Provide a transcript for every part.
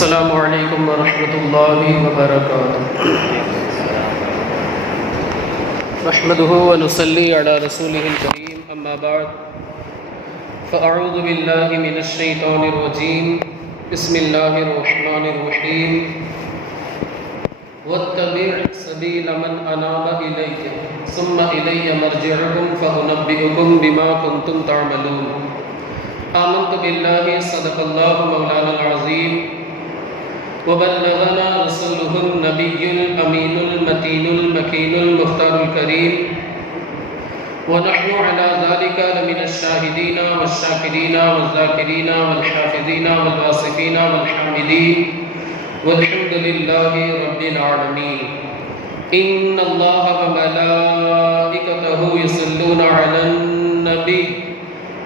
السلام علیکم ورحمۃ اللہ وبرکاتہ۔ نحمده ونصلی علی رسولہ الکریم، اما بعد فاعوذ باللہ من الشیطان الرجیم، بسم اللہ الرحمن الرحیم۔ واتبع سبیل من اناب الی ثم الی مرجعکم فانبئکم بما کنتم تعملون۔ آمنت باللہ صدق اللہ مولانا العظیم وبلغنا رسوله النبي الأمين المتين المكين المختار الكريم، ونحن على ذلك لمن الشاهدين والشاكرين والذاكرين والحافظين والواصفين والحامدين، والحمد لله رب العالمين۔ إن الله وملائكته يصلون على النبي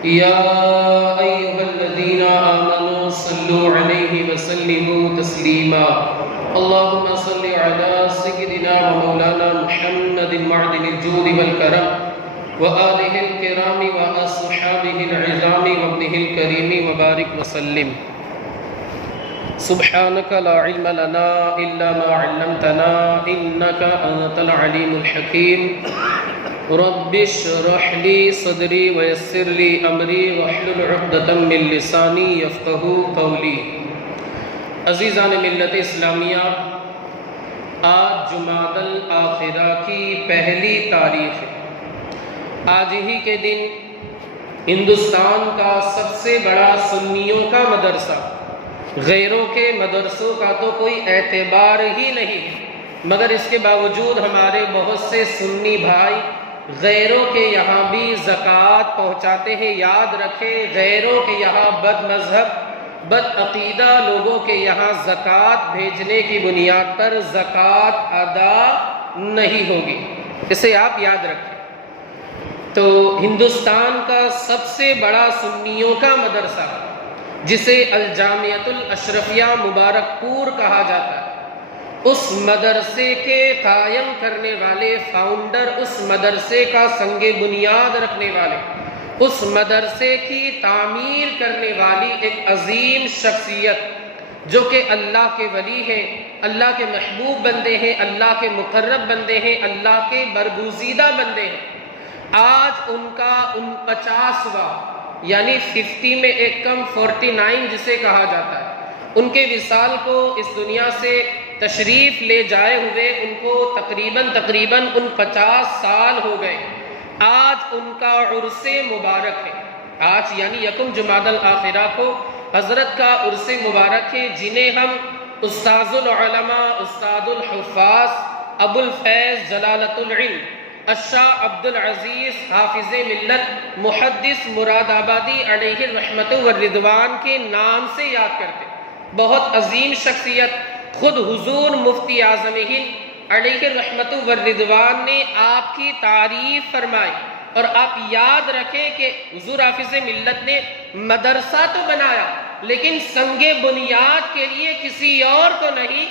يا أيها الذين آمنوا صلوا عليه وسلموا تسليما۔ اللهم صل على سيدنا ومولانا محمد معدن الجود والكرم وآله الكرام وأصحابه العظام وابنه الكريم وبارك وسلم۔ سبحانك لا علم لنا إلا ما علمتنا إنك أنت العليم الحكيم۔ رب اشرح لي صدري ويسر لي امری واحلل عقدۃ من لسانی یفقہوا قولی۔ عزیزان ملت اسلامیہ، آج جمادی الاخرہ کی پہلی تاریخ ہے۔ آج ہی کے دن ہندوستان کا سب سے بڑا سنیوں کا مدرسہ، غیروں کے مدرسوں کا تو کوئی اعتبار ہی نہیں ہے، مگر اس کے باوجود ہمارے بہت سے سنی بھائی غیروں کے یہاں بھی زکوٰۃ پہنچاتے ہیں۔ یاد رکھیں، غیروں کے یہاں بد مذہب بد عقیدہ لوگوں کے یہاں زکوٰۃ بھیجنے کی بنیاد پر زکوٰۃ ادا نہیں ہوگی، اسے آپ یاد رکھیں۔ تو ہندوستان کا سب سے بڑا سنیوں کا مدرسہ، جسے الجامعۃ الاشرفیہ مبارک پور کہا جاتا ہے، اس مدرسے کے قائم کرنے والے فاؤنڈر، اس مدرسے کا سنگ بنیاد رکھنے والے، اس مدرسے کی تعمیر کرنے والی ایک عظیم شخصیت، جو کہ اللہ کے ولی ہیں، اللہ کے محبوب بندے ہیں، اللہ کے مقرب بندے ہیں، اللہ کے برگزیدہ بندے ہیں۔ آج ان کا 49واں یعنی 50 میں ایک کم 49 جسے کہا جاتا ہے، ان کے وصال کو اس دنیا سے تشریف لے جائے ہوئے ان کو تقریباً 50 سال ہو گئے۔ آج ان کا عرس مبارک ہے، آج یعنی یکم جمادی الاخرہ کو حضرت کا عرس مبارک ہے، جنہیں ہم استاذ العلماء، استاد الحفاظ، ابو الفیض جلالۃ العلم الشاہ عبد العزیز حافظ ملت محدث مراد آبادی علیہ الرحمت والرضوان کے نام سے یاد کرتے۔ بہت عظیم شخصیت، خود حضور مفتی اعظم ہند علیہ الرحمت والرضوان نے آپ کی تعریف فرمائی۔ اور آپ یاد رکھیں کہ حضور حافظ ملت نے مدرسہ تو بنایا، لیکن سنگ بنیاد کے لیے کسی اور کو نہیں،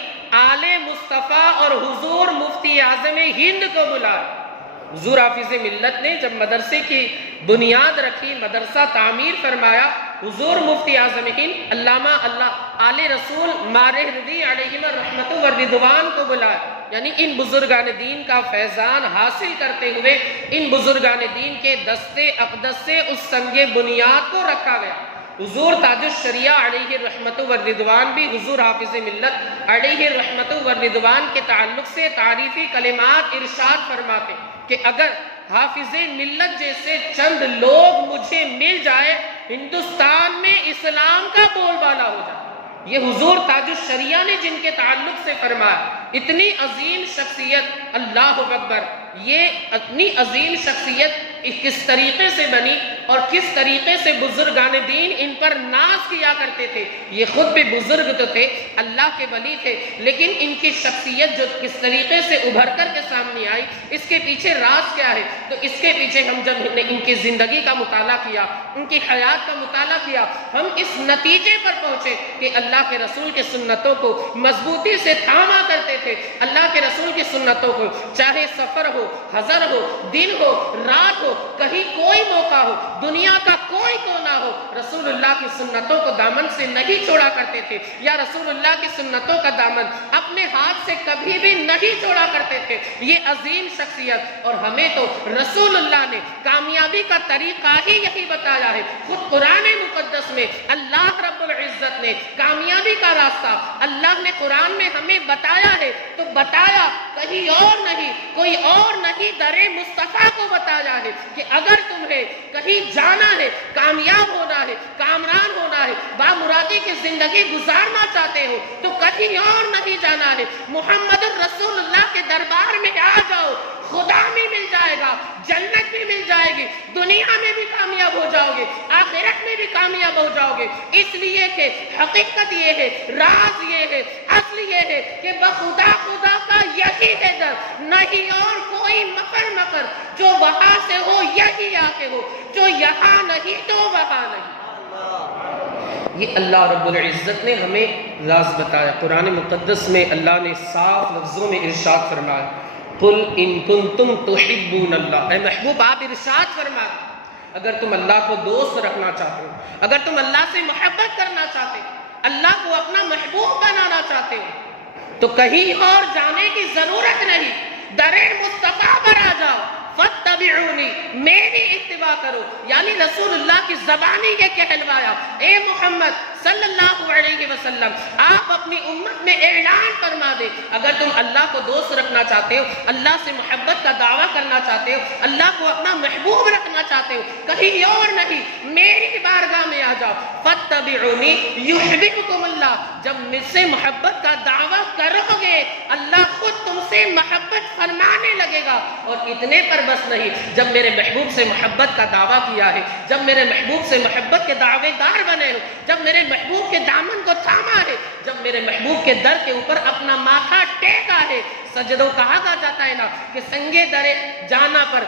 آل مصطفیٰ اور حضور مفتی اعظم ہند کو بلایا۔ حضور حافظ ملت نے جب مدرسے کی بنیاد رکھی، مدرسہ تعمیر فرمایا، حضور مفتی اعظم ہند علامہ آل رسول مارح رضی علیہ الرحمت والرضوان کو بلایا، یعنی ان بزرگان دین کا فیضان حاصل کرتے ہوئے ان بزرگان دین کے دستے اقدس سے اس سنگ بنیاد کو رکھا گیا۔ حضور تاج الشریعہ علیہ الرحمت والرضوان بھی حضور حافظ ملت علیہ الرحمت والرضوان کے تعلق سے تعریفی کلمات ارشاد فرماتے کہ اگر حافظ ملت جیسے چند لوگ مجھے مل جائے، ہندوستان میں اسلام کا بول بالا ہو جائے۔ یہ حضور تاج الشریعہ نے جن کے تعلق سے فرمایا۔ اتنی عظیم شخصیت، اللہ اکبر، یہ اتنی عظیم شخصیت کس طریقے سے بنی اور کس طریقے سے بزرگان دین ان پر ناز کیا کرتے تھے۔ یہ خود بھی بزرگ تو تھے، اللہ کے ولی تھے، لیکن ان کی شخصیت جو کس طریقے سے ابھر کر کے سامنے آئی، اس کے پیچھے راز کیا ہے؟ تو اس کے پیچھے ہم جب ان کی زندگی کا مطالعہ کیا، ان کی حیات کا مطالعہ کیا، ہم اس نتیجے پر پہنچے کہ اللہ کے رسول کی سنتوں کو مضبوطی سے تھاما کرتے تھے۔ اللہ کے رسول کی سنتوں کو چاہے سفر ہو، حضر ہو، دن ہو، رات ہو، کہیں کوئی موقع ہو، دنیا کا کوئی کوئی کو نہ ہو، رسول اللہ کی سنتوں کو دامن سے نہیں چھوڑا کرتے تھے، یا رسول اللہ کی سنتوں کا دامن اپنے ہاتھ سے کبھی بھی نہیں چھوڑا کرتے تھے۔ یہ عظیم شخصیت، اور ہمیں تو رسول اللہ نے کامیابی کا طریقہ ہی یہی بتایا ہے۔ خود قرآن مقدس میں اللہ رب العزت نے کامیابی کا راستہ اللہ نے قرآن میں ہمیں بتایا ہے، تو بتایا کہیں اور نہیں، کوئی اور نہیں، در مصطفیٰ کو بتایا ہے کہ اگر تمہیں کہیں جانا ہے، کامیاب ہونا ہے، کامران ہونا ہے، بامرادی کی زندگی گزارنا چاہتے ہو، تو کہیں اور نہیں جانا ہے، محمد الرسول اللہ کے دربار میں آ جاؤ، خدا بھی مل جائے گا، جنت بھی مل جائے گی، دنیا میں بھی کامیاب ہو جاؤ گے، آخرت میں بھی کامیاب ہو جاؤ گے۔ اس لیے کہ حقیقت یہ ہے، راز یہ ہے، اصل یہ ہے کہ بخدا خدا کا یہی ہے در، نہیں اور کوئی مکر جو وہاں سے ہو یہی آ کے ہو، جو یہاں نہیں تو وہاں نہیں۔ یہ اللہ رب العزت نے ہمیں راز بتایا۔ قرآن مقدس میں اللہ نے صاف لفظوں میں ارشاد فرمایا، قل ان کنتم تحبون اللہ، اے محبوب آپ ارشاد فرما، اگر تم اللہ کو دوست رکھنا چاہتے ہو، اگر تم اللہ سے محبت کرنا چاہتے ہو، اللہ کو اپنا محبوب بنانا چاہتے ہو، تو کہیں اور جانے کی ضرورت نہیں، در مصطفیٰ پر آ جاؤ، فاتبعونی، میری اتباع کرو۔ یعنی رسول اللہ کی زبانی یہ کہلوایا، اے محمد صلی اللہ علیہ وسلم، آپ اپنی امت میں اعلان فرما دے، اگر تم اللہ کو دوست رکھنا چاہتے ہو، اللہ سے محبت کا دعویٰ کرنا چاہتے ہو، اللہ کو اپنا محبوب رکھنا چاہتے ہو، کہیں اور نہیں، میری بارگاہ میں آ جاؤ، فاتبعونی یحببکم اللہ، جب مجھ سے محبت کا دعویٰ کرو گے، اللہ خود تم سے محبت فرمانے لگے گا۔ اور اتنے پر بس نہیں، جب میرے محبوب سے محبت کا دعویٰ کیا ہے، جب میرے محبوب سے محبت کے دعوے دار بنے ہو، جب میرے محبوب کے دامن کو تھاما ہے، جب میرے محبوب کے در کے اوپر اپنا ماتھا ٹیکا ہے، سجدوں کہا جاتا ہے نا کہ سنگے درے جانا پر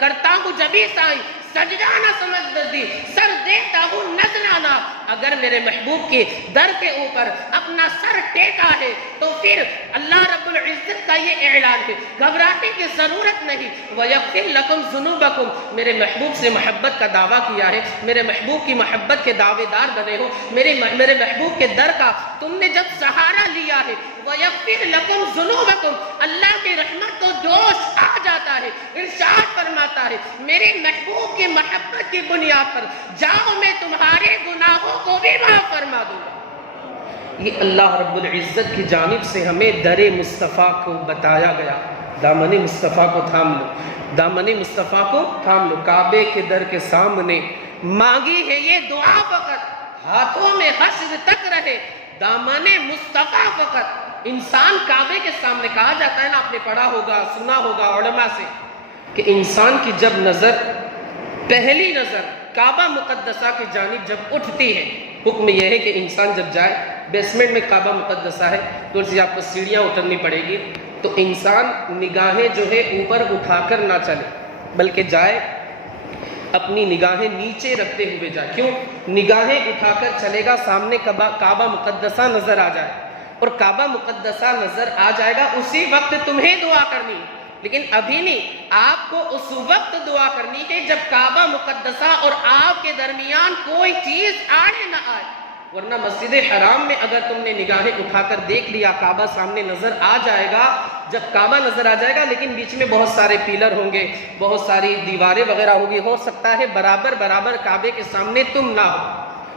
کرتا ہوں جبھی سائی، سجدہ نہ سمجھ دردی، سر دیتا ہوں نذرانہ۔ اگر میرے محبوب کے در کے اوپر اپنا سر ٹیکا ہے تو پھر اللہ رب العزت کا یہ اعلان ہے، گھبرانے کی ضرورت نہیں، وَيَغْفِرْ لَكُمْ ذُنُوبَكُمْ، میرے محبوب سے محبت کا دعویٰ کیا ہے، میرے محبوب کی محبت کے دعوے دار بنے ہو، میرے محبوب کے در کا تم نے جب سہارا لیا ہے، وَيَغْفِرْ لَكُمْ ذُنُوبَكُمْ، اللہ کی رحمت کو جوش آ جاتا ہے، ارشاد فرماتا ہے میرے محبوب کی محبت کی بنیاد پر جاؤ میں تمہارے گناہوں کو بھی معاف فرما دوں گا۔ یہ اللہ رب العزت کی جانب سے ہمیں در مصطفیٰ کو بتایا گیا، دامن مصطفیٰ کو تھام لو، دامن مصطفیٰ کو تھام لو، کعبے کے در کے سامنے مانگی ہے یہ دعا فقط، ہاتھوں میں حشر تک رہے دامن مصطفیٰ فقط۔ انسان کعبے کے سامنے، کہا جاتا ہے نا، آپ نے پڑھا ہوگا، سنا ہوگا علماء سے، کہ انسان کی جب نظر، پہلی نظر کعبہ مقدسہ کی جانب جب اٹھتی ہے، حکم یہ ہے کہ انسان جب جائے، بیسمنٹ میں کعبہ مقدسہ ہے، تو اسے آپ کو سیڑھیاں اترنی پڑے گی، تو انسان نگاہیں جو ہے اوپر اٹھا کر نہ چلے، بلکہ جائے اپنی نگاہیں نیچے رکھتے ہوئے جائے۔ کیوں؟ نگاہیں اٹھا کر چلے گا، سامنے کعبہ مقدسہ نظر آ جائے، اور کعبہ مقدسہ نظر آ جائے گا، اسی وقت تمہیں دعا کرنی، لیکن ابھی نہیں، آپ کو اس وقت دعا کرنی ہے جب کعبہ مقدسہ اور آپ کے درمیان کوئی چیز آڑے نہ آئے، ورنہ مسجد حرام میں اگر تم نے نگاہیں اٹھا کر دیکھ لیا، کعبہ سامنے نظر آ جائے گا، جب کعبہ نظر آ جائے گا لیکن بیچ میں بہت سارے پیلر ہوں گے، بہت ساری دیواریں وغیرہ ہوگی، ہو سکتا ہے برابر کعبے کے سامنے تم نہ ہو،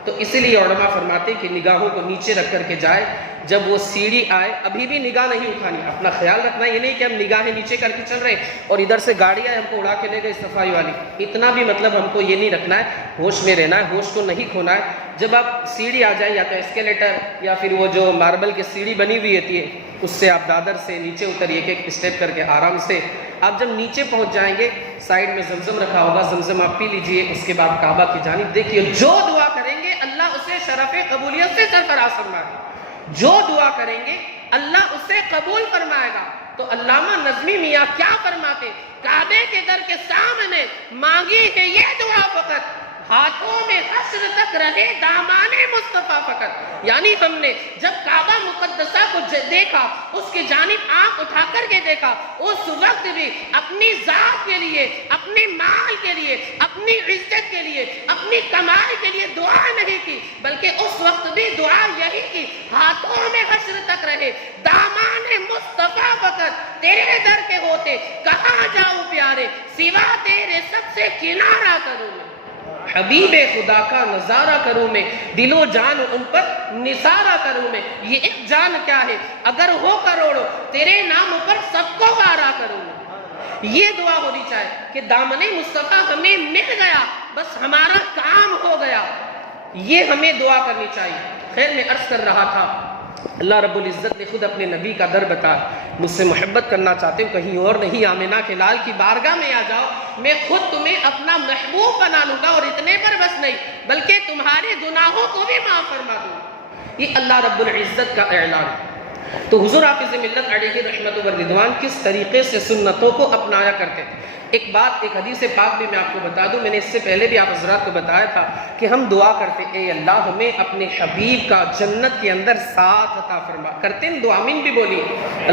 تو اسی لیے علماء فرماتے کہ نگاہوں کو نیچے رکھ کر کے جائے، جب وہ سیڑھی آئے ابھی بھی نگاہ نہیں اٹھانی، اپنا خیال رکھنا، یہ نہیں کہ ہم نگاہیں نیچے کر کے چل رہے ہیں اور ادھر سے گاڑی آئے ہم کو اڑا کے لے گئے صفائی والی، اتنا بھی مطلب ہم کو یہ نہیں رکھنا ہے، ہوش میں رہنا ہے، ہوش کو نہیں کھونا ہے۔ جب آپ سیڑھی آ جائیں، یا تو اسکیلیٹر یا پھر وہ جو ماربل کی سیڑھی بنی ہوئی ہوتی ہے، اس سے آپ دادر سے نیچے اتریے، ایک اسٹیپ کر کے آرام سے، آپ جب نیچے پہنچ جائیں گے، سائیڈ میں زمزم رکھا ہوگا، زمزم آپ پی لیجئے، اس کے بعد کعبہ کی جانب دیکھیے، جو دعا کریں گے اللہ اسے شرف قبولیت سے سرفراز فرمائے گا، جو دعا کریں گے اللہ اسے قبول فرمائے گا۔ تو علامہ نظمی میاں کیا فرماتے، کعبے کے در کے سامنے مانگی ہے یہ دعا فقط، ہاتھوں میں حشر تک رہے دامان مصطفیٰ فقط۔ یعنی ہم نے جب کعبہ مقدسہ کو دیکھا، اس کی جانب آنکھ اٹھا کر کے دیکھا، اس وقت بھی اپنی ذات کے لیے، اپنے مال کے لیے، اپنی عزت کے لیے، اپنی کمائی کے لیے دعا نہیں کی، بلکہ اس وقت بھی دعا یہی کی، ہاتھوں میں حشر تک رہے، دامان مصطفیٰ فقط تیرے در کے ہوتے، کہاں جاؤں پیارے سوا تیرے سب سے کنارہ کروں میں، حبیب خدا کا نظارہ کروں میں، دل و جان ان پر نثارہ کروں میں۔ یہ ایک جان کیا ہے، اگر ہو کروڑوں تیرے نام پر سب کو وارا کروں میں۔ یہ دعا ہونی چاہیے کہ دامن مصطفیٰ ہمیں مل گیا، بس ہمارا کام ہو گیا، یہ ہمیں دعا کرنی چاہیے۔ خیر میں عرض کر رہا تھا، اللہ رب العزت نے خود اپنے نبی کا در بتایا، مجھ سے محبت کرنا چاہتے ہو کہیں اور نہیں، آمنہ کے لال کی بارگاہ میں آ جاؤ، میں خود تمہیں اپنا محبوب بنا لوں گا، اور اتنے پر بس نہیں بلکہ تمہارے گناہوں کو بھی معاف فرما دوں گا۔ یہ اللہ رب العزت کا اعلان ہے۔ تو حضور حافظ ملت علیہ رحمت و رضوان کس طریقے سے سنتوں کو اپنایا کرتے تھے۔ ایک بات، ایک حدیث پاک بھی میں آپ کو بتا دوں، میں نے اس سے پہلے بھی آپ حضرات کو بتایا تھا کہ ہم دعا کرتے اے اللہ ہمیں اپنے حبیب کا جنت کے اندر ساتھ عطا فرما، کرتے ہیں دعا، آمین بھی بولی،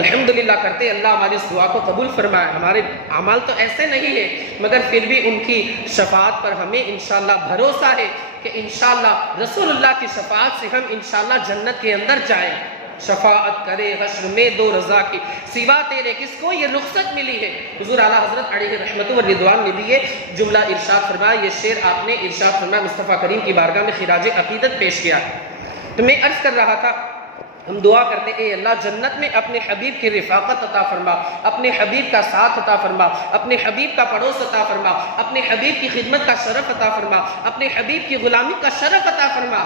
الحمدللہ کرتے، اللہ ہماری اس دعا کو قبول فرمائے۔ ہمارے اعمال تو ایسے نہیں ہے، مگر پھر بھی ان کی شفاعت پر ہمیں انشاءاللہ بھروسہ ہے کہ انشاءاللہ رسول اللہ کی شفاعت سے ہم انشاءاللہ جنت کے اندر جائیں۔ شفاعت کرے حشر میں دو رضا کی، سوا تیرے کس کو یہ رخصت ملی ہے۔ حضور اعلیٰ حضرت علیہ رحمت و رضوان نے بھی یہ جملہ ارشاد فرمایا، یہ شعر آپ نے ارشاد فرمایا، مصطفیٰ کریم کی بارگاہ میں خراج عقیدت پیش کیا ہے۔ تو میں عرض کر رہا تھا، ہم دعا کرتے اے اللہ جنت میں اپنے حبیب کی رفاقت عطا فرما، اپنے حبیب کا ساتھ عطا فرما، اپنے حبیب کا پڑوس عطا فرما، اپنے حبیب کی خدمت کا شرف عطا فرما، اپنے حبیب کی غلامی کا شرف عطا فرما۔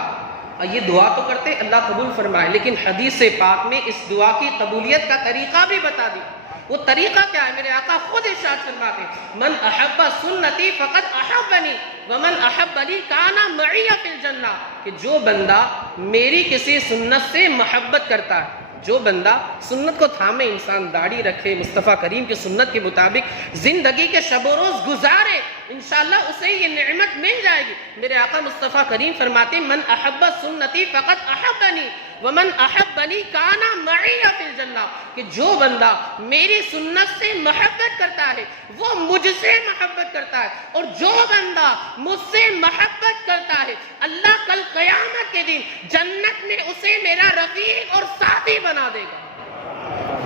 یہ دعا تو کرتے اللہ قبول فرمائے، لیکن حدیث پاک میں اس دعا کی قبولیت کا طریقہ بھی بتا دی۔ وہ طریقہ کیا ہے؟ میرے آقا خود ارشاد فرماتے من احب سنتی فقد احبنی ومن احبنی کان معی فی الجنہ، کہ جو بندہ میری کسی سنت سے محبت کرتا ہے، جو بندہ سنت کو تھامے، انسان داڑھی رکھے، مصطفیٰ کریم کی سنت کے مطابق زندگی کے شب و روز گزارے، انشاءاللہ اسے یہ نعمت مل جائے گی۔ میرے آقا مصطفیٰ کریم فرماتے من احب سنتی فقط احبنی ومن احبنی کان معی فی الجنہ، کہ جو بندہ میری سنت سے محبت کرتا ہے وہ مجھ سے محبت کرتا ہے، اور جو بندہ مجھ سے محبت کرتا ہے اللہ کل قیامت کے دن جنت میں اسے میرا رفیق اور ساتھی بنا دے گا۔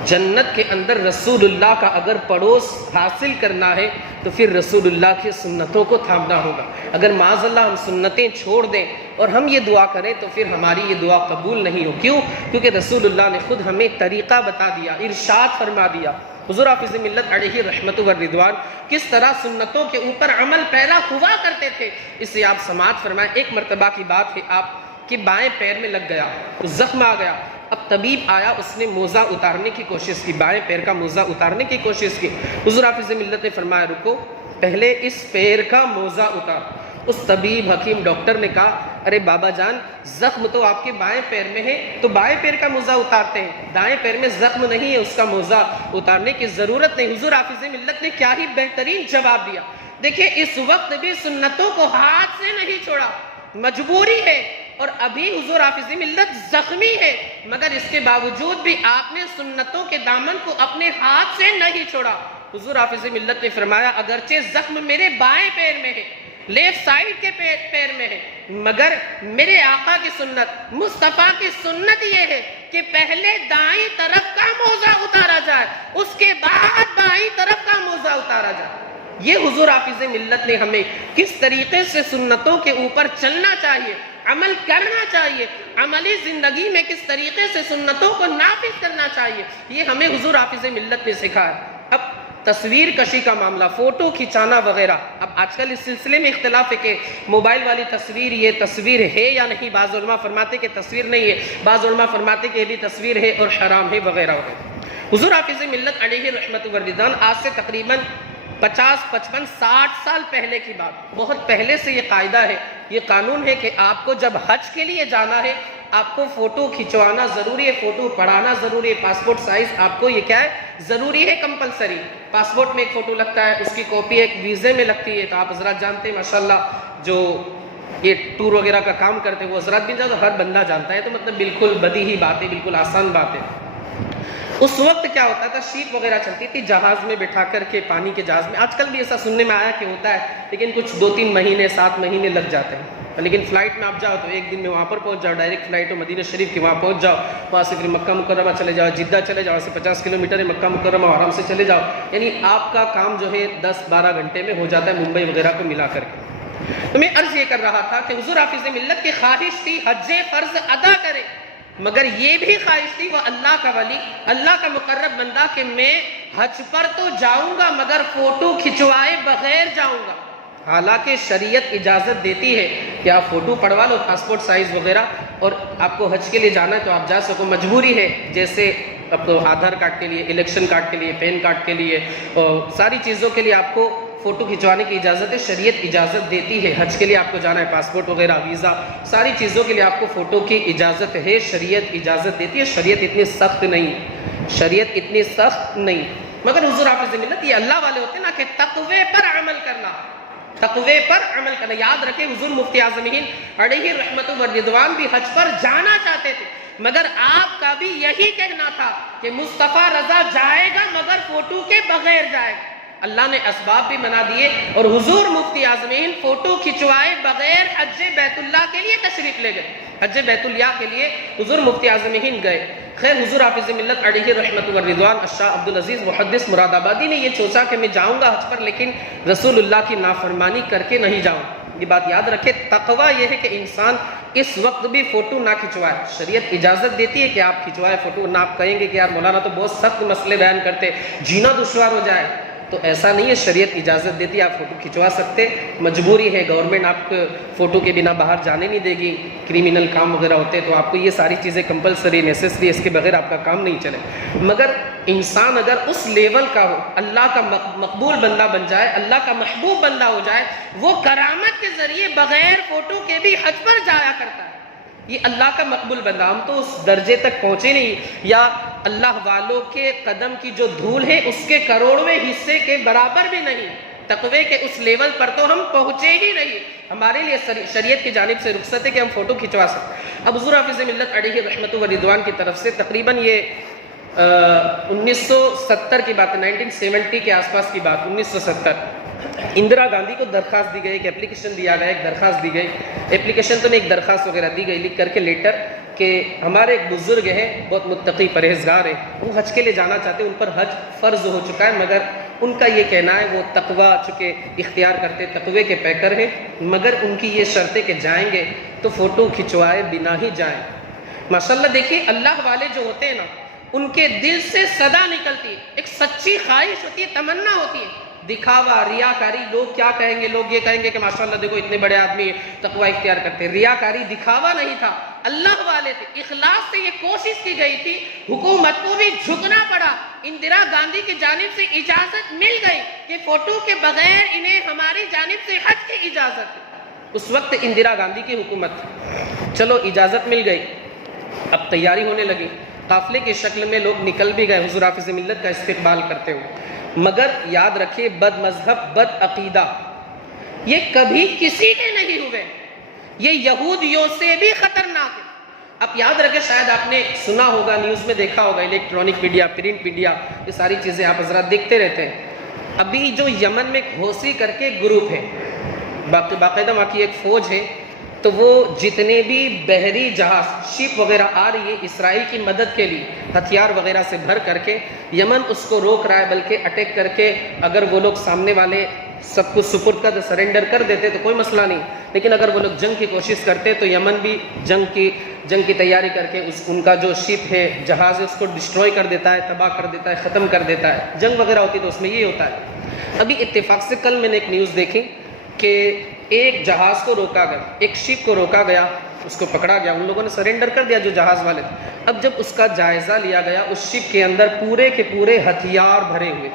جنت کے اندر رسول اللہ کا اگر پڑوس حاصل کرنا ہے تو پھر رسول اللہ کی سنتوں کو تھامنا ہوگا۔ اگر معاذ اللہ ہم سنتیں چھوڑ دیں اور ہم یہ دعا کریں تو پھر ہماری یہ دعا قبول نہیں ہو۔ کیوں؟ کیونکہ رسول اللہ نے خود ہمیں طریقہ بتا دیا، ارشاد فرما دیا۔ حضور حافظ ملت علیہ رحمت و رضوان کس طرح سنتوں کے اوپر عمل پیرا ہوا کرتے تھے، اس سے آپ سماعت فرمائیں۔ ایک مرتبہ کی بات ہے، آپ کے بائیں پیر میں لگ گیا، زخم آ گیا، اب طبیب آیا، اس نے موزہ اتارنے کی کوشش کی، بائیں پیر کا موزہ اتارنے کی کوشش کی۔ حضور حافظ ملت نے فرمایا رکو، پہلے اس پیر کا موزہ اتار۔ اس طبیب حکیم ڈاکٹر نے کہا ارے بابا جان زخم تو آپ کے بائیں پیر میں ہے تو بائیں پیر کا موزہ اتارتے ہیں، دائیں پیر میں زخم نہیں ہے، اس کا موزہ اتارنے کی ضرورت نہیں۔ حضور حافظ ملت نے کیا ہی بہترین جواب دیا۔ دیکھیں اس وقت بھی سنتوں کو ہاتھ سے نہیں چھوڑا، مجبوری ہے، اور ابھی حضور حافظ ملت زخمی ہے، مگر اس کے باوجود بھی آپ نے سنتوں کے دامن کو اپنے ہاتھ سے نہیں چھوڑا۔ حضور حافظ ملت نے فرمایا اگرچہ زخم میرے بائیں پیر میں ہے، لیفٹ سائڈ کے پیر میں ہے، مگر میرے آقا کی سنت، مصطفیٰ کی سنت یہ ہے کہ پہلے دائیں طرف کا موزہ اتارا جائے، اس کے بعد بائیں طرف کا موزہ اتارا جائے۔ یہ حضور حافظ ملت نے ہمیں کس طریقے سے سنتوں کے اوپر چلنا چاہیے، عمل کرنا چاہیے، عملی زندگی میں کس طریقے سے سنتوں کو نافذ کرنا چاہیے، یہ ہمیں حضور حافظ ملت نے سکھایا۔ اب تصویر کشی کا معاملہ، فوٹو کھچانا وغیرہ، اب آج کل اس سلسلے میں اختلاف ہے کہ موبائل والی تصویر یہ تصویر ہے یا نہیں۔ بعض علماء فرماتے کہ تصویر نہیں ہے، بعض علماء فرماتے کہ یہ بھی تصویر ہے اور حرام ہے وغیرہ وغیرہ۔ حضور حافظ ملت علیہ رحمت و رضوان آج سے تقریباً 50، 55، 60 سال پہلے کی بات، بہت پہلے سے یہ قاعدہ ہے، یہ قانون ہے کہ آپ کو جب حج کے لیے جانا ہے آپ کو فوٹو کھنچوانا ضروری ہے، فوٹو پڑھانا ضروری ہے، پاسپورٹ سائز آپ کو یہ کیا ہے ضروری ہے، کمپلسری۔ پاسپورٹ میں ایک فوٹو لگتا ہے، اس کی کاپی ایک ویزے میں لگتی ہے، تو آپ حضرات جانتے ہیں ماشاءاللہ جو یہ ٹور وغیرہ کا کام کرتے ہیں وہ حضرات بھی جانتے، ہر بندہ جانتا ہے، تو مطلب بالکل بدیہی بات ہے، بالکل آسان بات ہے۔ اس وقت کیا ہوتا تھا، شیپ وغیرہ چلتی تھی جہاز میں بٹھا کر کے، پانی کے جہاز میں. آج کل بھی ایسا سننے میں آیا کہ ہوتا ہے، لیکن کچھ 2-3 مہینے 7 مہینے لگ جاتے ہیں. لیکن فلائٹ میں آپ جاؤ تو ایک دن میں وہاں پر پہنچ جاؤ، ڈائریکٹ فلائٹ ہو مدینہ شریف کی، وہاں پہنچ جاؤ، وہاں سے پھر مکہ مکرمہ چلے جاؤ، جدہ چلے جاؤ، سے 50 کلومیٹر ہے مکہ مکرمہ، آرام سے چلے جاؤ. یعنی آپ کا کام جو ہے 10-12 گھنٹے میں ہو جاتا ہے، ممبئی وغیرہ کو ملا کر کے. تو میں عرض یہ کر رہا تھا کہ حضور حافظ ملت کی خواہش تھی حج فرض ادا کرے، مگر یہ بھی خواہش تھی وہ اللہ کا ولی، اللہ کا مقرب بندہ، کہ میں حج پر تو جاؤں گا مگر فوٹو کھچوائے بغیر جاؤں گا. حالانکہ شریعت اجازت دیتی ہے کہ آپ فوٹو پڑوا لو پاسپورٹ سائز وغیرہ، اور آپ کو حج کے لیے جانا ہے تو آپ جا سکو، مجبوری ہے. جیسے اب تو آدھار کارڈ کے لیے، الیکشن کارڈ کے لیے، پین کارڈ کے لیے، اور ساری چیزوں کے لیے آپ کو فوٹو کھنچوانے کی اجازت ہے، شریعت اجازت دیتی ہے. حج کے لیے آپ کو جانا ہے، پاسپورٹ وغیرہ، ویزا، ساری چیزوں کے لیے آپ کو فوٹو کی اجازت ہے، شریعت اجازت دیتی ہے. شریعت اتنی سخت نہیں، شریعت اتنی سخت نہیں. مگر حضور حافظ ملت یہ اللہ والے ہوتے ہیں نا کہ تقوی پر عمل کرنا، تقوی پر عمل کرنا. یاد رکھیں حضور مفتی اعظم ہند علیہ رحمت و رضوان بھی حج پر جانا چاہتے تھے، مگر آپ کا بھی یہی کہنا تھا کہ مصطفیٰ رضا جائے گا مگر فوٹو کے بغیر جائے گا. اللہ نے اسباب بھی بنا دیے، اور حضور مفتی اعظم ہند فوٹو کھچوائے بغیر حج بیت اللہ کے لیے تشریف لے گئے. حج بیت اللہ کے لیے حضور مفتی اعظم ہند گئے. خیر حضور حافظ ملت علیہ رحمت و رضوان الشاہ عبدالعزیز محدث مراد آبادی نے یہ سوچا کہ میں جاؤں گا حج پر، لیکن رسول اللہ کی نافرمانی کر کے نہیں جاؤں. یہ بات یاد رکھے، تقوی یہ ہے کہ انسان اس وقت بھی فوٹو نہ کھچوائے. شریعت اجازت دیتی ہے کہ آپ کھچوائے فوٹو، نہ آپ کہیں گے کہ یار مولانا تو بہت سخت مسئلے بیان کرتے، جینا دشوار ہو جائے. تو ایسا نہیں ہے، شریعت اجازت دیتی ہے، آپ فوٹو کھچوا سکتے. مجبوری ہے، گورنمنٹ آپ کو فوٹو کے بنا باہر جانے نہیں دے گی، کریمنل کام وغیرہ ہوتے تو آپ کو یہ ساری چیزیں کمپلسری نیسسری، اس کے بغیر آپ کا کام نہیں چلے. مگر انسان اگر اس لیول کا ہو، اللہ کا مقبول بندہ بن جائے، اللہ کا محبوب بندہ ہو جائے، وہ کرامت کے ذریعے بغیر فوٹو کے بھی حج پر جایا کرتا ہے. یہ اللہ کا مقبول بندہ. ہم تو اس درجے تک پہنچے نہیں، یا اللہ والوں کے قدم کی جو دھول ہے اس کے کروڑویں حصے کے برابر بھی نہیں. تقوی کے اس لیول پر تو ہم پہنچے ہی نہیں. ہمارے لیے شریعت کی جانب سے رخصت ہے کہ ہم فوٹو کھنچوا سکتے. اب حضور حافظ ملت علیہ رحمت و رضوان کی طرف سے تقریباً یہ 1970 کی بات ہے، 1970 کے آس پاس کی بات، 1970 اندرا گاندھی کو درخواست دی گئی، ایک اپلیکیشن دیا گیا، ایک درخواست دی گئی. اپلیکیشن تو نہیں، ایک درخواست وغیرہ دی گئی لکھ کر کے لیٹر، کہ ہمارے ایک بزرگ ہیں بہت متقی پرہیزگار ہیں، وہ حج کے لیے جانا چاہتے ہیں، ان پر حج فرض ہو چکا ہے، مگر ان کا یہ کہنا ہے وہ تقوی چونکہ اختیار کرتے، تقوی کے پیکر ہیں، مگر ان کی یہ شرط ہے کہ جائیں گے تو فوٹو کھنچوائے بنا ہی جائیں. ماشاءاللہ دیکھیے اللہ والے جو ہوتے ہیں نا، ان کے دل سے صدا نکلتی ہے، ایک سچی خواہش ہوتی ہے، تمنا ہوتی ہے. دکھاوا، ریاکاری، لوگ کیا کہیں گے، لوگ یہ کہیں گے کہ ماشاءاللہ دیکھو اتنے بڑے آدمی تقوی اختیار کرتے ہیں. ریاکاری، دکھاوا نہیں تھا، اللہ والے تھے. اخلاص سے یہ کوشش کی گئی تھی، حکومت کو بھی جھکنا پڑا. اندرا گاندھی کی جانب سے اجازت مل گئی کہ فوٹو کے بغیر انہیں ہماری جانب سے حج کی اجازت ہے. اس وقت اندرا گاندھی کی حکومت تھی. چلو اجازت مل گئی، اب تیاری ہونے لگی، قافلے کی شکل میں لوگ نکل بھی گئے حضور حافظ ملت کا استقبال کرتے ہوئے. مگر یاد رکھیے بد مذہب، بد عقیدہ یہ کبھی کسی کے نہیں ہوئے، یہ یہودیوں سے بھی خطرناک ہے. اب یاد رکھیں، شاید آپ نے سنا ہوگا، نیوز میں دیکھا ہوگا، الیکٹرانک میڈیا، پرنٹ میڈیا، یہ ساری چیزیں آپ حضرات دیکھتے رہتے ہیں. ابھی جو یمن میں حوثی کر کے گروپ ہے، باقاعدہ وہاں کی ایک فوج ہے، تو وہ جتنے بھی بحری جہاز، شپ وغیرہ آ رہی ہے اسرائیل کی مدد کے لیے ہتھیار وغیرہ سے بھر کر کے، یمن اس کو روک رہا ہے، بلکہ اٹیک کر کے اگر وہ لوگ سامنے والے سب کچھ سپرد کر سرنڈر کر دیتے تو کوئی مسئلہ نہیں، لیکن اگر وہ لوگ جنگ کی کوشش کرتے تو یمن بھی جنگ کی تیاری کر کے ان کا جو شپ ہے، جہاز ہے، اس کو ڈسٹروائے کر دیتا ہے، تباہ کر دیتا ہے، ختم کر دیتا ہے. جنگ وغیرہ ہوتی تو اس میں یہ ہوتا ہے. ابھی اتفاق سے کل میں نے ایک نیوز دیکھی کہ ایک جہاز کو روکا گیا، ایک شپ کو روکا گیا، اس کو پکڑا گیا، ان لوگوں نے سرنڈر کر دیا جو جہاز والے تھے. اب جب اس کا جائزہ لیا گیا، اس شپ کے اندر پورے کے پورے ہتھیار بھرے ہوئے،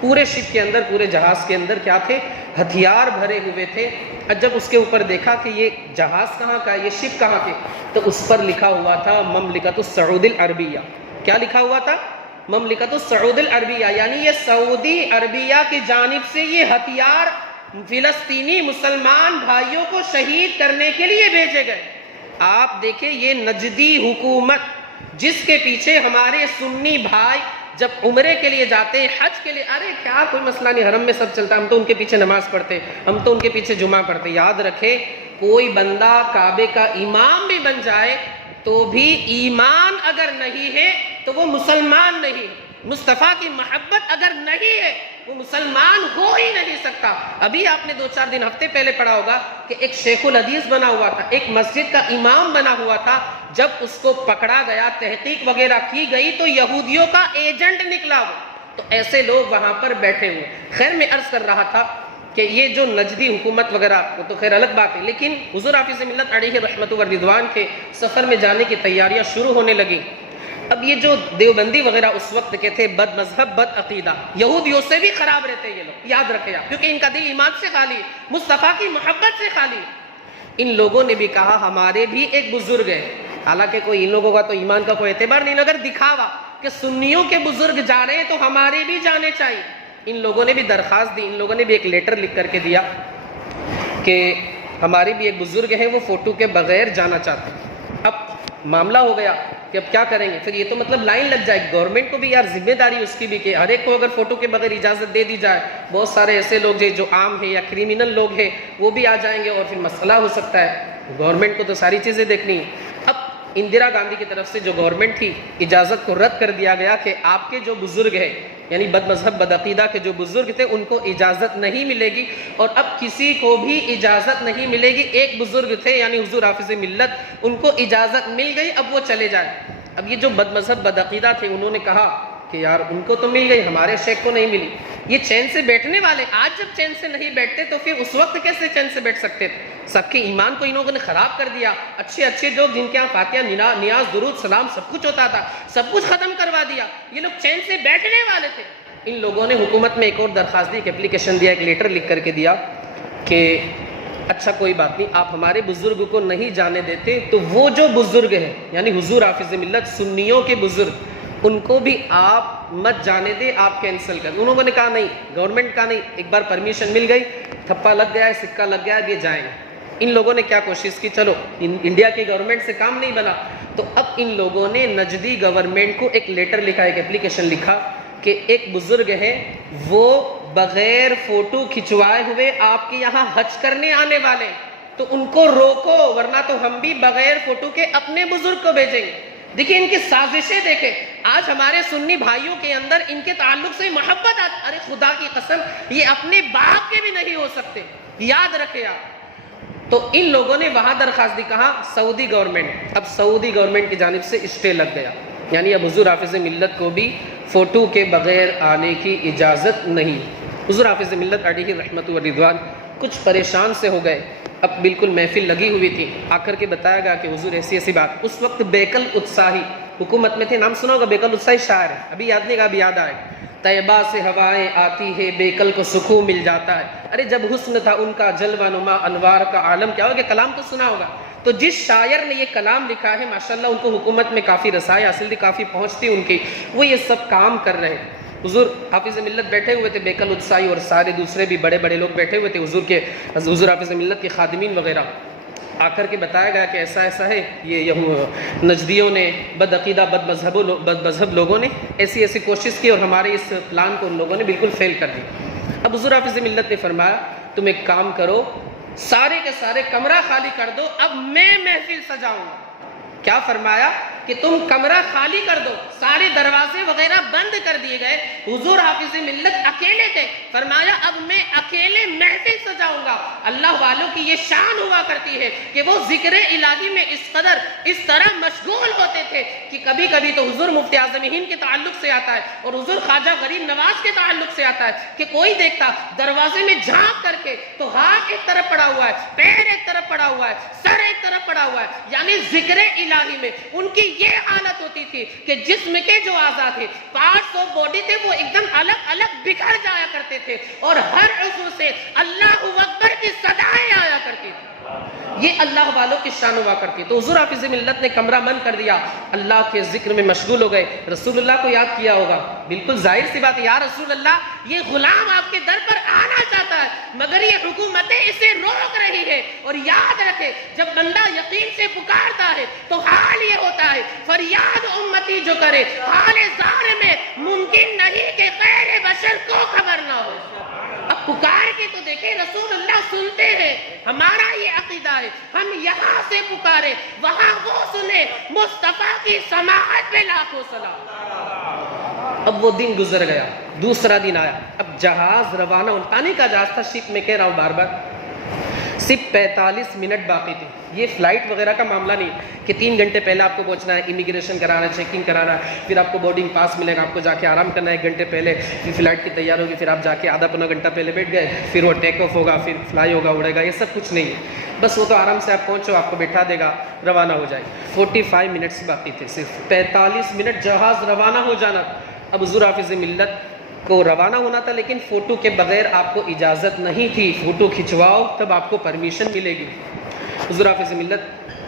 پورے شپ کے اندر، پورے جہاز کے اندر کیا تھے؟ ہتھیار بھرے ہوئے تھے. اور جب اس کے اوپر دیکھا کہ یہ جہاز کہاں کا ہے، یہ شپ کہاں کی، تو اس پر لکھا ہوا تھا مملکت السعود العربیہ. کیا لکھا ہوا تھا؟ مملکت السعود العربیہ، یعنی یہ سعودی عربیہ کی جانب سے یہ ہتھیار فلسطینی مسلمان بھائیوں کو شہید کرنے کے لیے بھیجے گئے. آپ دیکھیں یہ نجدی حکومت جس کے پیچھے ہمارے سنی بھائی جب عمرے کے لیے جاتے ہیں، حج کے لیے، ارے کیا کوئی مسئلہ نہیں، حرم میں سب چلتا ہے، ہم تو ان کے پیچھے نماز پڑھتے، ہم تو ان کے پیچھے جمعہ پڑھتے. یاد رکھے کوئی بندہ کعبے کا امام بھی بن جائے تو بھی ایمان اگر نہیں ہے تو وہ مسلمان نہیں. مصطفیٰ کی محبت اگر نہیں ہے وہ مسلمان ہو ہی نہیں سکتا. ابھی آپ نے 2-4 دن ہفتے پہلے پڑھا ہوگا کہ ایک شیخ الحدیث بنا ہوا تھا، ایک مسجد کا امام بنا ہوا تھا، جب اس کو پکڑا گیا، تحقیق وغیرہ کی گئی تو یہودیوں کا ایجنٹ نکلا وہ. تو ایسے لوگ وہاں پر بیٹھے ہوئے. خیر میں عرض کر رہا تھا کہ یہ جو نجدی حکومت وغیرہ وہ تو خیر الگ بات ہے، لیکن حضور حافظ ملت علیہ رحمت و رضوان کے سفر میں جانے کی تیاریاں شروع ہونے لگیں. اب یہ جو دیوبندی وغیرہ اس وقت کے تھے، بد مذہب بد عقیدہ، یہودیوں سے بھی خراب رہتے یہ لوگ، یاد رکھے آپ، کیونکہ ان کا دل ایمان سے خالی، مصطفیٰ کی محبت سے خالی. ان لوگوں نے بھی کہا ہمارے بھی ایک بزرگ ہیں، حالانکہ کوئی ان لوگوں کا تو ایمان کا کوئی اعتبار نہیں، اگر دکھاوا کہ سنیوں کے بزرگ جا رہے ہیں تو ہمارے بھی جانے چاہیے. ان لوگوں نے بھی درخواست دی، ان لوگوں نے بھی ایک لیٹر لکھ کر کے دیا کہ ہمارے بھی ایک بزرگ ہیں، وہ فوٹو کے بغیر جانا چاہتے ہیں. اب معاملہ ہو گیا کہ اب کیا کریں گے، پھر یہ تو مطلب لائن لگ جائے. گورنمنٹ کو بھی یار ذمہ داری اس کی بھی کہ ہر ایک کو اگر فوٹو کے بغیر اجازت دے دی جائے، بہت سارے ایسے لوگ ہیں جو عام ہیں یا کریمنل لوگ ہیں وہ بھی آ جائیں گے اور پھر مسئلہ ہو سکتا ہے. گورنمنٹ کو تو ساری چیزیں دیکھنی ہے. اب اندرا گاندھی کی طرف سے جو گورنمنٹ تھی، اجازت کو رد کر دیا گیا کہ آپ کے جو بزرگ ہیں، یعنی بد مذہب بد عقیدہ کے جو بزرگ تھے ان کو اجازت نہیں ملے گی، اور اب کسی کو بھی اجازت نہیں ملے گی. ایک بزرگ تھے یعنی حضور حافظ ملت، ان کو اجازت مل گئی، اب وہ چلے جائیں. اب یہ جو بد مذہب بد عقیدہ تھے انہوں نے کہا کہ یار ان کو تو مل گئی، ہمارے شیخ کو نہیں ملی. یہ چین سے بیٹھنے والے آج جب چین سے نہیں بیٹھتے تو پھر اس وقت کیسے چین سے بیٹھ سکتے تھے؟ سب کے ایمان کو ان لوگوں نے خراب کر دیا. اچھے اچھے لوگ جن کے یہاں فاتحہ نیاز درود سلام سب کچھ ہوتا تھا، سب کچھ ختم کروا دیا. یہ لوگ چین سے بیٹھنے والے تھے. ان لوگوں نے حکومت میں ایک اور درخواست دی، ایک اپلیکیشن دیا، ایک لیٹر لکھ کر کے دیا کہ اچھا کوئی بات نہیں، آپ ہمارے بزرگ کو نہیں جانے دیتے تو وہ جو بزرگ ہیں یعنی حضور حافظ ملت سنیوں کے بزرگ، ان کو بھی آپ مت جانے دیں، آپ کینسل کر. انہوں نے کہا نہیں، گورنمنٹ کا نہیں، ایک بار پرمیشن مل گئی، تھپا لگ گیا ہے، سکہ لگ گیا ہے، یہ جائیں. ان لوگوں نے کیا کوشش کی، چلو انڈیا کی گورنمنٹ سے کام نہیں بنا تو اب ان لوگوں نے نجدی گورنمنٹ کو ایک لیٹر لکھا، ایک اپلیکیشن لکھا کہ ایک بزرگ ہے وہ بغیر فوٹو کھچوائے ہوئے آپ کے یہاں حج کرنے آنے والے، تو ان کو روکو، ورنہ تو ہم بھی بغیر فوٹو کے اپنے بزرگ کو بھیجیں گے. دیکھیں ان کی سازشیں، دیکھیں آج ہمارے سنی بھائیوں کے اندر ان کے تعلق سے محبت آتی. ارے خدا کی قسم یہ اپنے باپ کے بھی نہیں ہو سکتے، یاد رکھے آپ. تو ان لوگوں نے وہاں درخواست دی، کہا سعودی گورنمنٹ. اب سعودی گورنمنٹ کی جانب سے اسٹے لگ گیا، یعنی اب حضور حافظ ملت کو بھی فوٹو کے بغیر آنے کی اجازت نہیں. حضور حافظ ملت علیہ رحمت و رضوان کچھ پریشان سے ہو گئے. اب بالکل محفل لگی ہوئی تھی، آ کر کے بتایا گیا کہ حضور ایسی ایسی بات. اس وقت بیکل اتساہی حکومت میں تھے، نام سنا ہوگا، بیکل اتساہی شاعر ہے، ابھی یاد نہیں گا، ابھی یاد آئے. طیبہ سے ہوائیں آتی ہے بیکل کو سکون مل جاتا ہے. ارے جب حسن تھا ان کا جلوہ نما انوار کا عالم، کیا ہوگا، کلام تو سنا ہوگا. تو جس شاعر نے یہ کلام لکھا ہے ماشاءاللہ ان کو حکومت میں کافی رسائی حاصل تھی، کافی پہنچتی ان کی، وہ یہ سب کام کر رہے. حضور حافظ ملت بیٹھے ہوئے تھے، بیکل اتسائی اور سارے دوسرے بھی بڑے بڑے لوگ بیٹھے ہوئے تھے، حضور حافظ ملت کے خادمین وغیرہ. آ کر کے بتایا گیا کہ ایسا ایسا ہے، یہ نجدیوں نے، بد عقیدہ بد مذہب لوگوں نے ایسی ایسی کوشش کی اور ہمارے اس پلان کو ان لوگوں نے بالکل فیل کر دی. اب حضور حافظ ملت نے فرمایا تم ایک کام کرو، سارے کے سارے کمرہ خالی کر دو، اب میں محفل سجاؤں گا. کیا فرمایا کہ تم کمرہ خالی کر دو، سارے دروازے وغیرہ بند کر دیے گئے. حضور حافظ ملت اکیلے تھے، فرمایا اب میں اکیلے محفل سجاؤں گا. اللہ والوں کی یہ شان ہوا کرتی ہے کہ وہ ذکر الہی میں اس طرح مشغول ہوتے تھے کہ کبھی کبھی تو حضور مفتی اعظم ہند کے تعلق سے آتا ہے اور حضور خواجہ غریب نواز کے تعلق سے آتا ہے کہ کوئی دیکھتا دروازے میں جھانک کر کے تو ہاتھ ایک طرف پڑا ہوا ہے، پیر ایک طرف پڑا ہوا ہے، سر ایک طرف پڑا ہوا ہے، یعنی ذکر الہی میں ان کی یہ حالت ہوتی تھی کہ جسم کے جو اعضاء تھے، پارٹس آف باڈی تھے، وہ ایک دم الگ الگ بکھر جایا کرتے تھے اور ہر عضو سے اللہ اکبر کی صدائیں آیا کرتی تھی. یہ اللہ والوں کی شان ہوا کرتی ہے۔ تو حضور حافظ ملت نے کمرہ بند کر دیا، اللہ کے ذکر میں مشغول ہو گئے، رسول اللہ کو یاد کیا ہوگا۔ بالکل ظاہر سی بات ہے، یا رسول اللہ یہ غلام آپ کے در پر آنا چاہتا ہے مگر یہ حکومتیں اسے روک رہی ہے۔ اور یاد رکھے جب بندہ یقین سے پکارتا ہے تو حال یہ ہوتا ہے، فریاد امتی جو کرے حال زار میں ممکن نہیں کہ غیر بشر کو خبر نہ ہو۔ اب پکار کے تو دیکھیں رسول اللہ سنتے ہیں، ہمارا یہ عقیدہ ہے، ہم یہاں سے پکارے وہاں وہ سنے، مصطفیٰ کی سماعت پہ لاکھوں سلام۔ اب وہ دن گزر گیا، دوسرا دن آیا، اب جہاز روانہ، پانی کا جہاز تھا، شپ میں کہہ رہا ہوں بار بار، صرف 45 منٹ باقی تھے۔ یہ فلائٹ وغیرہ کا معاملہ نہیں کہ 3 گھنٹے پہلے آپ کو پہنچنا ہے، امیگریشن کرانا ہے، چیکنگ کرانا ہے، پھر آپ کو بورڈنگ پاس ملے گا، آپ کو جا کے آرام کرنا ہے 1 گھنٹے پہلے، پھر فلائٹ کی تیار ہوگی، پھر آپ جا کے آدھا پونا گھنٹہ پہلے بیٹھ گئے، پھر وہ ٹیک آف ہوگا، پھر فلائی ہوگا، اڑے گا، یہ سب کچھ نہیں ہے۔ بس وہ تو آرام سے آپ پہنچو، آپ کو بٹھا دے گا، روانہ ہو جائے گی۔ 45 منٹس باقی تھے، صرف 45 منٹ جہاز روانہ ہو جانا۔ اب حضور حافظ ملت کو روانہ ہونا تھا، لیکن فوٹو کے بغیر آپ کو اجازت نہیں تھی، فوٹو کھنچواؤ تب آپ کو پرمیشن ملے گی۔ حضور حافظ ملت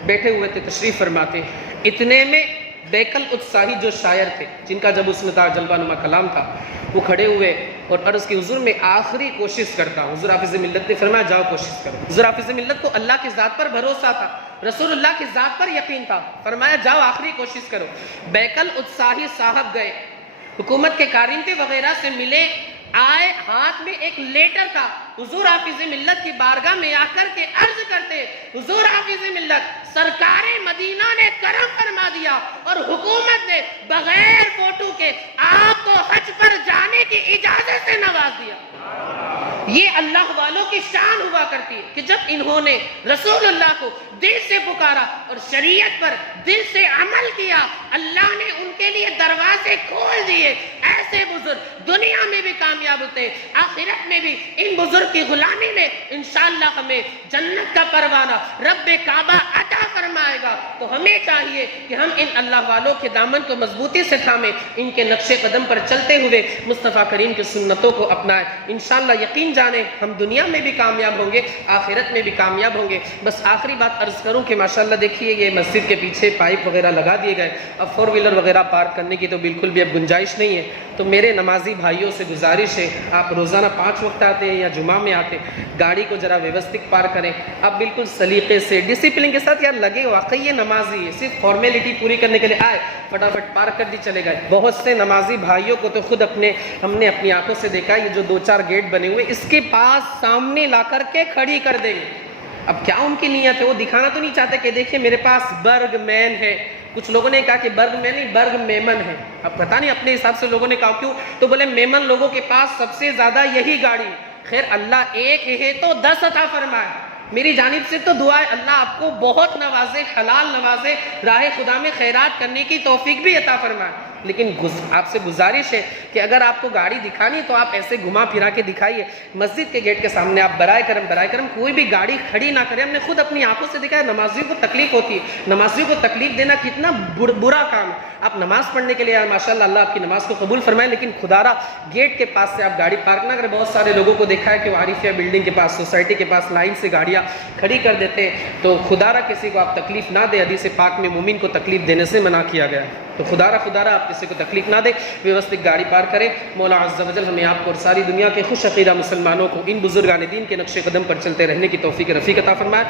بیٹھے ہوئے تھے، تشریف فرماتے، اتنے میں بیکل اتساہی جو شاعر تھے، جن کا جب اس نے جلوہ نما کلام تھا، وہ کھڑے ہوئے اور عرض کی حضور میں آخری کوشش کرتا ہوں۔ حضور حافظ ملت نے فرمایا جاؤ کوشش کرو۔ حضور حافظ ملت کو اللہ کی ذات پر بھروسہ تھا، رسول اللہ کی ذات پر یقین تھا، فرمایا جاؤ آخری کوشش کرو۔ بیکل اتساہی صاحب گئے، حکومت کے کارندے وغیرہ سے ملے، آئے، ہاتھ میں ایک لیٹر تھا، حضور حافظ ملت کی بارگاہ میں آ کر کے عرض کرتے، حضور حافظ ملت سرکار مدینہ نے کرم فرما دیا اور حکومت نے بغیر فوٹو کے آپ کو حج پر جانے کی اجازت سے نواز دیا۔ یہ اللہ والوں کی شان ہوا کرتی ہے کہ جب انہوں نے رسول اللہ کو دل سے پکارا اور شریعت پر دل سے عمل کیا، اللہ نے ان کے لیے دروازے کھول دیے۔ ایسے بزرگ دنیا میں بھی کامیاب ہوتے، آخرت میں بھی۔ ان بزرگ کی غلامی میں انشاءاللہ ہمیں جنت کا پروانہ رب کعبہ عطا فرمائے گا۔ تو ہمیں چاہیے کہ ہم ان اللہ والوں کے دامن کو مضبوطی سے تھامیں، ان کے نقش قدم پر چلتے ہوئے مصطفیٰ کریم کی سنتوں کو اپنائیں۔ انشاءاللہ یقین جانیں ہم دنیا میں بھی کامیاب ہوں گے، آخرت میں بھی کامیاب ہوں گے۔ بس آخری بات عرض کروں کہ ماشاءاللہ دیکھیے یہ مسجد کے پیچھے پائپ وغیرہ لگا دیے گئے، اب 4 ویلر وغیرہ پارک کرنے کی تو بالکل بھی اب گنجائش نہیں ہے۔ تو میرے نمازی بھائیوں سے گزارش ہے، آپ روزانہ 5 وقت آتے ہیں یا جمعہ میں آتے، گاڑی کو ذرا ویوستھت پارک کریں، آپ بالکل سلیقے سے ڈسپلن کے ساتھ، یار لگے واقعی یہ نمازی ہے، صرف فارمیلٹی پوری کرنے کے لیے آئے، فٹافٹ پارک کر دی چلے گئے۔ بہت سے نمازی بھائیوں کو تو خود ہم نے اپنی آنکھوں سے دیکھا، یہ جو 2-4 گیٹ بنے ہوئے اس کے پاس سامنے لا کر کے کھڑی کر دیں گے۔ اب کیا ان کی نیت ہے، وہ دکھانا تو نہیں چاہتے کہ دیکھیں میرے پاس برگ مین ہے۔ کچھ لوگوں نے کہا کہ برگ مین نہیں، برگ میمن ہے۔ اب پتہ نہیں اپنے حساب سے لوگوں نے کہا کیوں، تو بولے میمن لوگوں کے پاس سب سے زیادہ یہی گاڑی ہے۔ خیر اللہ ایک ہے تو 10 عطا فرمائے۔ میری جانب سے تو دعا ہے اللہ آپ کو بہت نوازے، حلال نوازے، راہ خدا میں خیرات کرنے کی توفیق بھی عطا فرمائے۔ لیکن آپ سے گزارش ہے کہ اگر آپ کو گاڑی دکھانی تو آپ ایسے گھما پھرا کے دکھائیے۔ مسجد کے گیٹ کے سامنے آپ برائے کرم کوئی بھی گاڑی کھڑی نہ کریں۔ ہم نے خود اپنی آنکھوں سے دیکھا ہے، نمازیوں کو تکلیف ہوتی ہے، نمازیوں کو تکلیف دینا کتنا برا کام ہے۔ آپ نماز پڑھنے کے لیے ماشاءاللہ اللہ آپ کی نماز کو قبول فرمائے، لیکن خدارا گیٹ کے پاس سے آپ گاڑی پارک نہ کریں۔ بہت سارے لوگوں کو دیکھا ہے کہ وہ عارفیہ بلڈنگ کے پاس، سوسائٹی کے پاس لائن سے گاڑیاں کھڑی کر دیتے ہیں، تو خدارا کسی کو آپ تکلیف نہ دیں۔ حدیث پاک میں مومن کو تکلیف دینے سے منع کیا گیا ہے، تو خدارا آپ کسی کو تکلیف نہ دے، ویوستھت گاڑی پارک کریں۔ مولا عز و جل ہمیں آپ کو اور ساری دنیا کے خوش عقیدہ مسلمانوں کو ان بزرگان دین کے نقش قدم پر چلتے رہنے کی توفیق رفیق عطا فرمائے۔